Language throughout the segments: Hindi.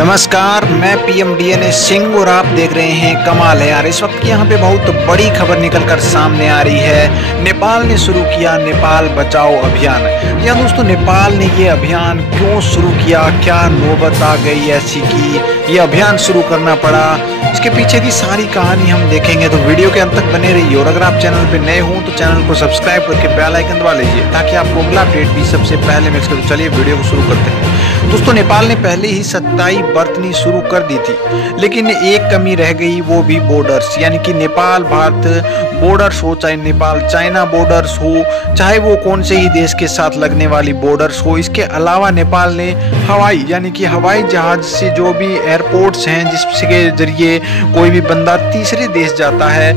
नमस्कार, मैं पीएम सिंह और आप देख रहे हैं कमाल है यार। इस वक्त यहाँ पे बहुत बड़ी खबर निकलकर सामने आ रही है। नेपाल ने शुरू किया नेपाल बचाओ अभियान। या दोस्तों, नेपाल ने ये अभियान क्यों शुरू किया, क्या नौबत आ गई ऐसी कि ये अभियान शुरू करना पड़ा, इसके पीछे की सारी कहानी हम देखेंगे। तो वीडियो के अंत तक बने रहिए और अगर आप चैनल पर नए हों तो चैनल को सब्सक्राइब करके बेल आइकन दबा लीजिए ताकि आपको अगला अपडेट भी सबसे पहले मिल सके। तो चलिए वीडियो को शुरू करते हैं। दोस्तों, नेपाल ने पहले ही 27 बरतनी शुरू कर दी थी, लेकिन एक कमी रह गई, वो भी बॉर्डर्स। यानी कि नेपाल भारत बॉर्डर्स हो, चाहे नेपाल चाइना बॉर्डर्स हो, चाहे वो कौन से ही देश के साथ लगने वाली बॉर्डर्स हो। इसके अलावा नेपाल ने हवाई यानी कि हवाई जहाज से जो भी एयरपोर्ट्स हैं जिसके जरिए कोई भी बंदा तीसरे देश जाता है,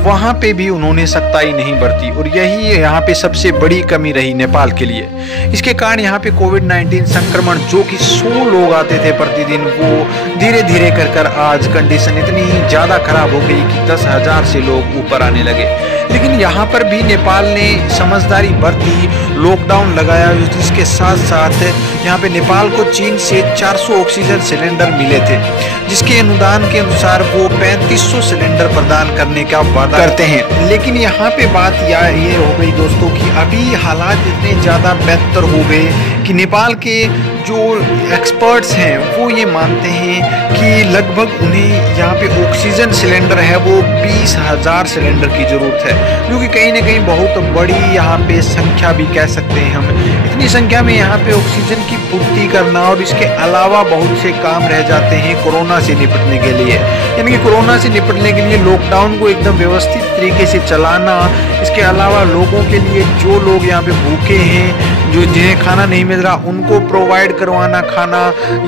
वहाँ पे भी उन्होंने सख्ताई नहीं बरती और यही यहाँ पे सबसे बड़ी कमी रही नेपाल के लिए। इसके कारण यहाँ पे कोविड-19 संक्रमण जो कि 100 लोग आते थे प्रतिदिन, वो धीरे धीरे कर आज कंडीशन इतनी ज़्यादा खराब हो गई कि 10,000 से लोग ऊपर आने लगे। लेकिन यहाँ पर भी नेपाल ने समझदारी बरती, लॉकडाउन लगाया, जिसके साथ साथ यहाँ पे नेपाल को चीन से 400 ऑक्सीजन सिलेंडर मिले थे, जिसके अनुदान के अनुसार वो 3500 सिलेंडर प्रदान करने का वादा करते हैं। लेकिन यहाँ पे बात ये हो गई दोस्तों कि अभी हालात इतने ज़्यादा बेहतर हो गए कि नेपाल के जो एक्सपर्ट्स हैं वो ये मानते हैं कि लगभग उन्हें यहाँ पे ऑक्सीजन सिलेंडर है वो 20,000 सिलेंडर की ज़रूरत है, जो कि कहीं ना कहीं बहुत बड़ी यहाँ पे संख्या भी कह सकते हैं हम। इतनी संख्या में यहाँ पे ऑक्सीजन की पूर्ति करना और इसके अलावा बहुत से काम रह जाते हैं कोरोना से निपटने के लिए। यानी कि कोरोना से निपटने के लिए लॉकडाउन को एकदम व्यवस्थित तरीके से चलाना, इसके अलावा लोगों के लिए जो लोग यहाँ पे भूखे हैं, जो जिन्हें खाना नहीं मिल रहा, उनको प्रोवाइड करवाना खाना,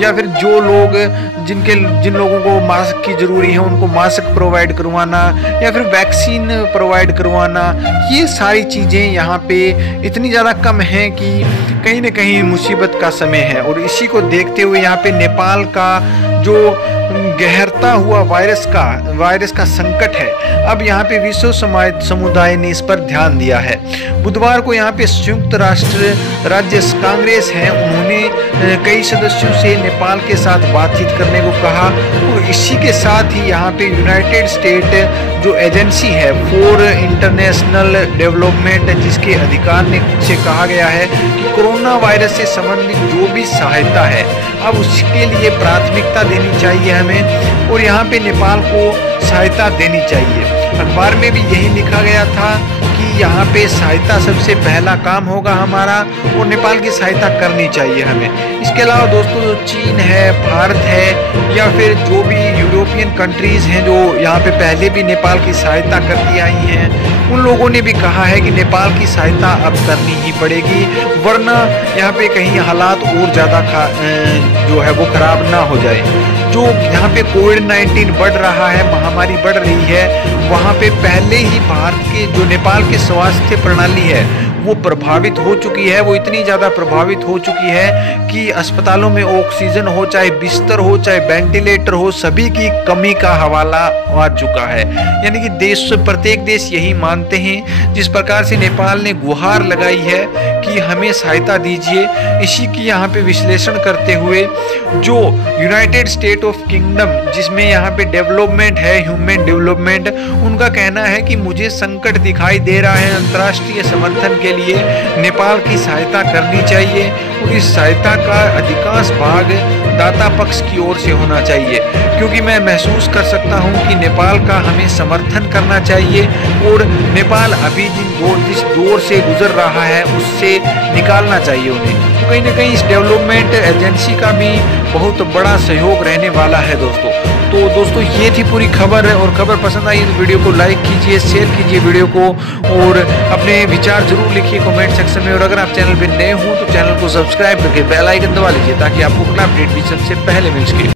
या फिर जो लोग जिन लोगों को मास्क की ज़रूरी है उनको मास्क प्रोवाइड करवाना, या फिर वैक्सीन प्रोवाइड करवाना। ये सारी चीज़ें यहाँ पे इतनी ज़्यादा कम हैं कि कहीं ना कहीं मुसीबत का समय है। और इसी को देखते हुए यहाँ पे नेपाल का जो गहरता हुआ वायरस का संकट है, अब यहाँ पे विश्व समुदाय ने इस पर ध्यान दिया है। बुधवार को यहाँ पे संयुक्त राष्ट्र राज्य कांग्रेस है, उन्होंने कई सदस्यों से नेपाल के साथ बातचीत करने को कहा। और इसी के साथ ही यहाँ पे यूनाइटेड स्टेट जो एजेंसी है फॉर इंटरनेशनल डेवलपमेंट, जिसके अधिकार से कहा गया है कि कोरोना वायरस से संबंधित जो भी सहायता है अब उसके लिए प्राथमिकता देनी चाहिए हमें, और यहाँ पे नेपाल को सहायता देनी चाहिए। अखबार में भी यही लिखा गया था कि यहाँ पे सहायता सबसे पहला काम होगा हमारा, और नेपाल की सहायता करनी चाहिए हमें। इसके अलावा दोस्तों, जो चीन है, भारत है, या फिर जो भी यूरोपियन कंट्रीज़ हैं जो यहाँ पे पहले भी नेपाल की सहायता करती आई हैं, उन लोगों ने भी कहा है कि नेपाल की सहायता अब करनी ही पड़ेगी, वरना यहाँ पे कहीं हालात और ज़्यादा जो है वो खराब ना हो जाए। जो यहाँ पे कोविड-19 बढ़ रहा है, महामारी बढ़ रही है, वहाँ पे पहले ही भारत के जो नेपाल के स्वास्थ्य प्रणाली है वो प्रभावित हो चुकी है। वो इतनी ज़्यादा प्रभावित हो चुकी है कि अस्पतालों में ऑक्सीजन हो, चाहे बिस्तर हो, चाहे वेंटिलेटर हो, सभी की कमी का हवाला आ चुका है। यानी कि प्रत्येक देश यही मानते हैं। जिस प्रकार से नेपाल ने गुहार लगाई है कि हमें सहायता दीजिए, इसी की यहाँ पे विश्लेषण करते हुए जो यूनाइटेड स्टेट ऑफ किंगडम, जिसमें यहाँ पे डेवलपमेंट है, ह्यूमन डेवलपमेंट, उनका कहना है कि मुझे संकट दिखाई दे रहा है, अंतर्राष्ट्रीय समर्थन के लिए नेपाल की सहायता करनी चाहिए, और इस सहायता का अधिकांश भाग दाता पक्ष की ओर से होना चाहिए, क्योंकि मैं महसूस कर सकता हूं कि नेपाल का हमें समर्थन करना चाहिए, और नेपाल अभी जिस दौर से गुजर रहा है उससे निकालना चाहिए उन्हें। तो कहीं ना कहीं इस डेवलपमेंट एजेंसी का भी बहुत बड़ा सहयोग रहने वाला है दोस्तों। तो दोस्तों, ये थी पूरी खबर, और खबर पसंद आई तो वीडियो को लाइक कीजिए, शेयर कीजिए वीडियो को, और अपने विचार जरूर लिखिए कमेंट सेक्शन में। और अगर आप चैनल पर नए हो तो चैनल को सब्सक्राइब करके बेल आइकन दबा लीजिए ताकि आपको अपना अपडेट भी सबसे पहले मिल सके।